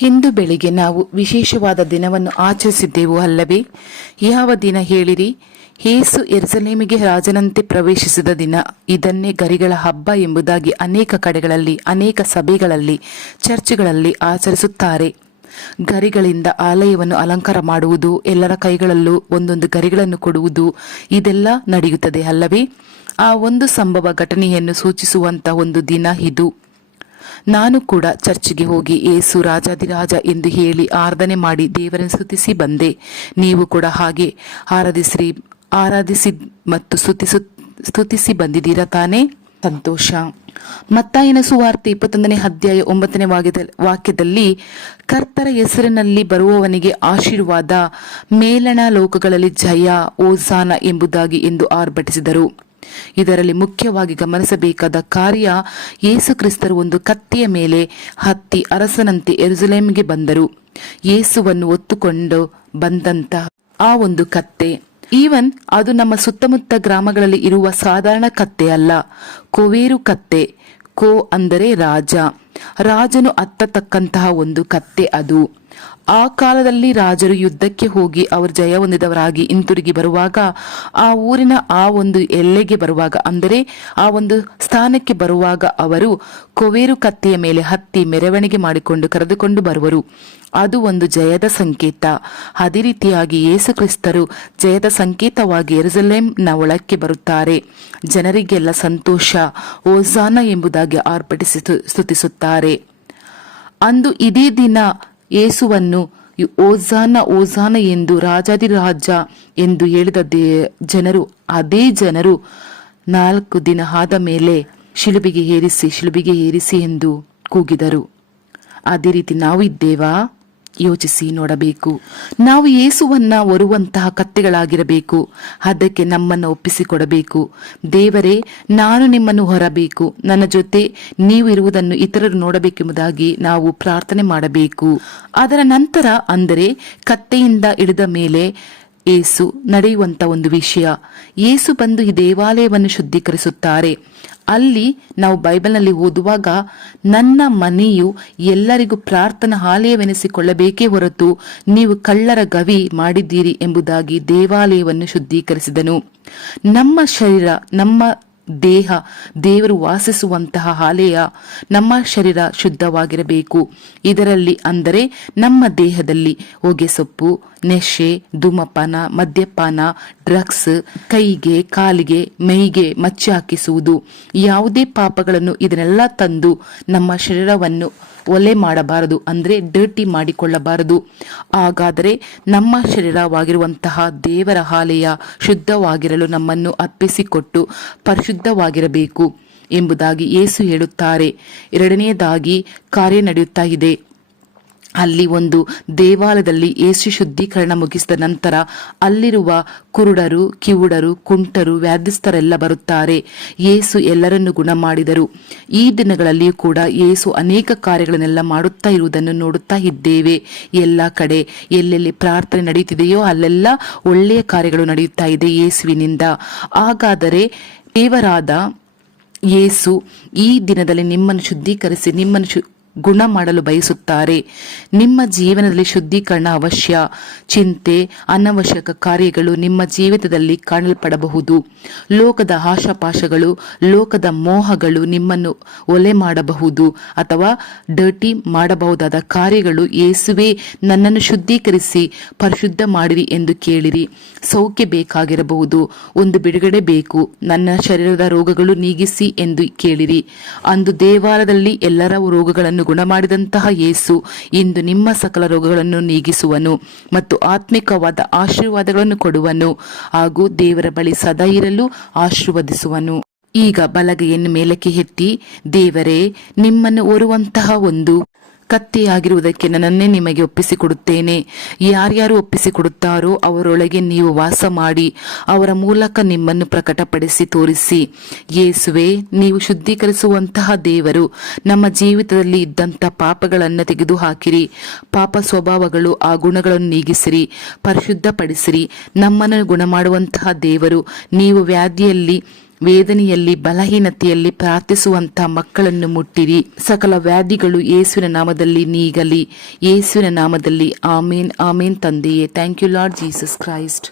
ಇಂದು ಬೆಳಿಗ್ಗೆ ನಾವು ವಿಶೇಷವಾದ ದಿನವನ್ನು ಆಚರಿಸಿದ್ದೆವು ಅಲ್ಲವೇ? ಯಾವ ದಿನ ಹೇಳಿರಿ? ಯೇಸು ಯೆರೂಸಲೇಮಿಗೆ ರಾಜನಂತೆ ಪ್ರವೇಶಿಸಿದ ದಿನ. ಇದನ್ನೇ ಗರಿಗಳ ಹಬ್ಬ ಎಂಬುದಾಗಿ ಅನೇಕ ಕಡೆಗಳಲ್ಲಿ, ಅನೇಕ ಸಭೆಗಳಲ್ಲಿ, ಚರ್ಚ್ಗಳಲ್ಲಿ ಆಚರಿಸುತ್ತಾರೆ. ಗರಿಗಳಿಂದ ಆಲಯವನ್ನು ಅಲಂಕಾರ ಮಾಡುವುದು, ಎಲ್ಲರ ಕೈಗಳಲ್ಲೂ ಒಂದೊಂದು ಗರಿಗಳನ್ನು ಕೊಡುವುದು, ಇದೆಲ್ಲ ನಡೆಯುತ್ತದೆ ಅಲ್ಲವೇ? ಆ ಒಂದು ಸಂಭವ ಘಟನೆಯನ್ನು ಸೂಚಿಸುವಂತ ಒಂದು ದಿನ ಇದು. ನಾನು ಕೂಡ ಚರ್ಚ್ಗೆ ಹೋಗಿ ಯೇಸು ರಾಜಾದಿರಾಜ ಎಂದು ಹೇಳಿ ಆರಾಧನೆ ಮಾಡಿ ದೇವರನ್ನು ಸ್ತುತಿಸಿ ಬಂದೆ. ನೀವು ಕೂಡ ಹಾಗೆ ಆರಾಧಿಸಿ ಮತ್ತು ಸ್ತುತಿಸಿ ಬಂದಿದ್ದೀರಾ ತಾನೇ? ಸಂತೋಷ. ಮತ್ತಾಯನ ಸುವಾರ್ತೆ 21ನೇ ಅಧ್ಯಾಯ 9ನೇ ವಾಕ್ಯದಲ್ಲಿ ಕರ್ತರ ಹೆಸರಿನಲ್ಲಿ ಬರುವವನಿಗೆ ಆಶೀರ್ವಾದ, ಮೇಲಣ ಲೋಕಗಳಲ್ಲಿ ಜಯ, ಓಸಾನ ಎಂಬುದಾಗಿ ಎಂದು ಆರ್ಭಟಿಸಿದರು. ಇದರಲ್ಲಿ ಮುಖ್ಯವಾಗಿ ಗಮನಿಸಬೇಕಾದ ಕಾರ್ಯ, ಯೇಸು ಕ್ರಿಸ್ತರು ಒಂದು ಕತ್ತೆಯ ಮೇಲೆ ಹತ್ತಿ ಅರಸನಂತೆ ಯೆರೂಸಲೇಮಿಗೆ ಬಂದರು. ಯೇಸುವನ್ನು ಹೊತ್ತುಕೊಂಡು ಬಂದಂತ ಆ ಒಂದು ಕತ್ತೆ, ಈವನ್ ಅದು ನಮ್ಮ ಸುತ್ತಮುತ್ತ ಗ್ರಾಮಗಳಲ್ಲಿ ಇರುವ ಸಾಧಾರಣ ಕತ್ತೆ ಅಲ್ಲ, ಕೋವೇರು ಕತ್ತೆ. ಕೋ ಅಂದರೆ ರಾಜ, ರಾಜನು ಹತ್ತತಕ್ಕಂತಹ ಒಂದು ಕತ್ತೆ ಅದು. ಆ ಕಾಲದಲ್ಲಿ ರಾಜರು ಯುದ್ಧಕ್ಕೆ ಹೋಗಿ ಅವರು ಜಯ ಹೊಂದಿದವರಾಗಿ ಹಿಂತಿರುಗಿ ಬರುವಾಗ, ಆ ಊರಿನ ಆ ಒಂದು ಎಲ್ಲೆಗೆ ಬರುವಾಗ, ಅಂದರೆ ಆ ಒಂದು ಸ್ಥಾನಕ್ಕೆ ಬರುವಾಗ ಅವರು ಕೋವೇರು ಕತ್ತೆಯ ಮೇಲೆ ಹತ್ತಿ ಮೆರವಣಿಗೆ ಮಾಡಿಕೊಂಡು ಕರೆದುಕೊಂಡು ಬರುವರು. ಅದು ಒಂದು ಜಯದ ಸಂಕೇತ. ಅದೇ ರೀತಿಯಾಗಿ ಯೇಸು ಕ್ರಿಸ್ತರು ಜಯದ ಸಂಕೇತವಾಗಿ ಯೆರೂಸಲೇಂನ ಒಳಕ್ಕೆ ಬರುತ್ತಾರೆ. ಜನರಿಗೆಲ್ಲ ಸಂತೋಷ, ಓಸಾನ ಎಂಬುದಾಗಿ ಆರ್ಭಟಿಸಿ ಸ್ತುತಿಸುತ್ತಾರೆ. ಅಂದು ಇದೇ ದಿನ ಯೇಸುವನ್ನು ಓಸಾನ ಓಸಾನ ಎಂದು ರಾಜಾದಿರಾಜ ಎಂದು ಹೇಳಿದ ಜನರು, ಅದೇ ಜನರು 4 ದಿನ ಆದ ಮೇಲೆ ಶಿಲುಬೆಗೆ ಏರಿಸಿ ಎಂದು ಕೂಗಿದರು. ಅದೇ ರೀತಿ ನಾವು ಇದ್ದೇವಾ? ಯೋಚಿಸಿ ನೋಡಬೇಕು. ನಾವು ಯೇಸುವನ್ನ ಹೊರುವಂತಹ ಕತ್ತೆಗಳಾಗಿರಬೇಕು. ಅದಕ್ಕೆ ನಮ್ಮನ್ನು ಒಪ್ಪಿಸಿಕೊಡಬೇಕು. ದೇವರೇ, ನಾನು ನಿಮ್ಮನ್ನು ಹೊರಬೇಕು, ನನ್ನ ಜೊತೆ ನೀವು ಇರುವುದನ್ನು ಇತರರು ನೋಡಬೇಕೆಂಬುದಾಗಿ ನಾವು ಪ್ರಾರ್ಥನೆ ಮಾಡಬೇಕು. ಅದರ ನಂತರ, ಅಂದರೆ ಕತ್ತೆಯಿಂದ ಇಳಿದ ಮೇಲೆ ಯೇಸು ನಡೆಯುವಂತ ಒಂದು ವಿಷಯ, ಯೇಸು ಬಂದು ಈ ದೇವಾಲಯವನ್ನು ಶುದ್ಧೀಕರಿಸುತ್ತಾರೆ. ಅಲ್ಲಿ ನಾವು ಬೈಬಲ್ನಲ್ಲಿ ಓದುವಾಗ, ನನ್ನ ಮನೆಯು ಎಲ್ಲರಿಗೂ ಪ್ರಾರ್ಥನಾ ಆಲಯವೆನಿಸಿಕೊಳ್ಳಬೇಕೇ ಹೊರತು ನೀವು ಕಳ್ಳರ ಗವಿ ಮಾಡಿದ್ದೀರಿ ಎಂಬುದಾಗಿ ದೇವಾಲಯವನ್ನು ಶುದ್ಧೀಕರಿಸಿದನು. ನಮ್ಮ ಶರೀರ, ನಮ್ಮ ದೇಹ ದೇವರು ವಾಸಿಸುವಂತಹ ಆಲಯ. ನಮ್ಮ ಶರೀರ ಶುದ್ಧವಾಗಿರಬೇಕು. ಇದರಲ್ಲಿ ಅಂದರೆ ನಮ್ಮ ದೇಹದಲ್ಲಿ ಹೊಗೆಸೊಪ್ಪು, ನೆಶೆ, ಧೂಮಪಾನ, ಮದ್ಯಪಾನ, ಡ್ರಗ್ಸ್, ಕೈಗೆ, ಕಾಲಿಗೆ, ಮೈಗೆ ಮಚ್ಚೆ ಹಾಕಿಸುವುದು, ಯಾವುದೇ ಪಾಪಗಳನ್ನು ಇದನ್ನೆಲ್ಲ ತಂದು ನಮ್ಮ ಶರೀರವನ್ನು ಒಲೆ ಮಾಡಬಾರದು, ಅಂದರೆ ಡರ್ಟಿ ಮಾಡಿಕೊಳ್ಳಬಾರದು. ಹಾಗಾದರೆ ನಮ್ಮ ಶರೀರವಾಗಿರುವಂತಹ ದೇವರ ಆಲಯ ಶುದ್ಧವಾಗಿರಲು ನಮ್ಮನ್ನು ಅರ್ಪಿಸಿಕೊಟ್ಟು ಪರಿಶುದ್ಧವಾಗಿರಬೇಕು ಎಂಬುದಾಗಿ ಯೇಸು ಹೇಳುತ್ತಾರೆ. 2ನೇದಾಗಿ ಕಾರ್ಯ ನಡೆಯುತ್ತಾ ಇದೆ. ಅಲ್ಲಿ ಒಂದು ದೇವಾಲಯದಲ್ಲಿ ಯೇಸು ಶುದ್ಧೀಕರಣ ಮುಗಿಸಿದ ನಂತರ ಅಲ್ಲಿರುವ ಕುರುಡರು, ಕಿವುಡರು, ಕುಂಟರು, ವ್ಯಾಧಿಸ್ಥರೆಲ್ಲ ಬರುತ್ತಾರೆ. ಯೇಸು ಎಲ್ಲರನ್ನು ಗುಣ ಮಾಡಿದರು. ಈ ದಿನಗಳಲ್ಲಿಯೂ ಕೂಡ ಯೇಸು ಅನೇಕ ಕಾರ್ಯಗಳನ್ನೆಲ್ಲ ಮಾಡುತ್ತಾ ಇರುವುದನ್ನು ನೋಡುತ್ತಾ ಇದ್ದೇವೆ. ಎಲ್ಲ ಕಡೆ ಎಲ್ಲೆಲ್ಲಿ ಪ್ರಾರ್ಥನೆ ನಡೆಯುತ್ತಿದೆಯೋ ಅಲ್ಲೆಲ್ಲ ಒಳ್ಳೆಯ ಕಾರ್ಯಗಳು ನಡೆಯುತ್ತಾ ಇದೆ ಯೇಸುವಿನಿಂದ. ಹಾಗಾದರೆ ದೇವರಾದ ಯೇಸು ಈ ದಿನದಲ್ಲಿ ನಿಮ್ಮನ್ನು ಶುದ್ಧೀಕರಿಸಿ ನಿಮ್ಮನ್ನು ಗುಣ ಮಾಡಲು ಬಯಸುತ್ತಾರೆ. ನಿಮ್ಮ ಜೀವನದಲ್ಲಿ ಶುದ್ಧೀಕರಣ ಅವಶ್ಯ. ಚಿಂತೆ, ಅನವಶ್ಯಕ ಕಾರ್ಯಗಳು ನಿಮ್ಮ ಜೀವಿತದಲ್ಲಿ ಕಾಣಲ್ಪಡಬಹುದು. ಲೋಕದ ಆಶಾಪಾಶಗಳು, ಲೋಕದ ಮೋಹಗಳು ನಿಮ್ಮನ್ನು ಒಲೆ ಮಾಡಬಹುದು ಅಥವಾ ಡರ್ಟಿ ಮಾಡಬಹುದಾದ ಕಾರ್ಯಗಳು. ಯೇಸುವೇ, ನನ್ನನ್ನು ಶುದ್ಧೀಕರಿಸಿ ಪರಿಶುದ್ಧ ಮಾಡಿರಿ ಎಂದು ಕೇಳಿರಿ. ಸೌಖ್ಯ ಬೇಕಾಗಿರಬಹುದು, ಒಂದು ಬಿಡುಗಡೆ ಬೇಕು, ನನ್ನ ಶರೀರದ ರೋಗಗಳು ನೀಗಿಸಿ ಎಂದು ಕೇಳಿರಿ. ಅಂದು ದೇವಾಲಯದಲ್ಲಿ ಎಲ್ಲರ ರೋಗಗಳನ್ನು ಗುಣ ಮಾಡಿದಂತಹ ಯೇಸು ಇಂದು ನಿಮ್ಮ ಸಕಲ ರೋಗಗಳನ್ನು ನೀಗಿಸುವನು ಮತ್ತು ಆತ್ಮಿಕವಾದ ಆಶೀರ್ವಾದಗಳನ್ನು ಕೊಡುವನು ಹಾಗೂ ದೇವರ ಬಳಿ ಸದಾ ಇರಲು ಆಶೀರ್ವದಿಸುವನು. ಈಗ ಬಲಗೈಯನ್ನು ಮೇಲಕ್ಕೆ ಎತ್ತಿ, ದೇವರೇ, ನಿಮ್ಮನ್ನು ಹೊರುವಂತಹ ಒಂದು ಕತ್ತೆಯಾಗಿರುವುದಕ್ಕೆ ನನ್ನನ್ನೇ ನಿಮಗೆ ಒಪ್ಪಿಸಿಕೊಡುತ್ತೇನೆ. ಯಾರ್ಯಾರು ಒಪ್ಪಿಸಿಕೊಡುತ್ತಾರೋ ಅವರೊಳಗೆ ನೀವು ವಾಸ ಮಾಡಿ ಅವರ ಮೂಲಕ ನಿಮ್ಮನ್ನು ಪ್ರಕಟಪಡಿಸಿ ತೋರಿಸಿ. ಯೇಸುವೆ, ನೀವು ಶುದ್ಧೀಕರಿಸುವಂತಹ ದೇವರು. ನಮ್ಮ ಜೀವಿತದಲ್ಲಿ ಇದ್ದಂಥ ಪಾಪಗಳನ್ನು ತೆಗೆದುಹಾಕಿರಿ. ಪಾಪ ಸ್ವಭಾವಗಳು, ಆ ಗುಣಗಳನ್ನು ನೀಗಿಸಿರಿ, ಪರಿಶುದ್ಧಪಡಿಸಿರಿ. ನಮ್ಮನ್ನು ಗುಣ ಮಾಡುವಂತಹ ದೇವರು. ನೀವು ವ್ಯಾಧಿಯಲ್ಲಿ ವೇದನೆಯಲ್ಲಿ ಬಲಹೀನತೆಯಲ್ಲಿ ಪ್ರಾರ್ಥಿಸುವಂತಹ ಮಕ್ಕಳನ್ನು ಮುಟ್ಟಿರಿ. ಸಕಲ ವ್ಯಾಧಿಗಳು ಯೇಸುವಿನ ನಾಮದಲ್ಲಿ ನೀಗಲಿ. ಯೇಸುವಿನ ನಾಮದಲ್ಲಿ ಆಮೇನ್ ಆಮೇನ್ ತಂದೆಯೇ. Thank you Lord Jesus Christ.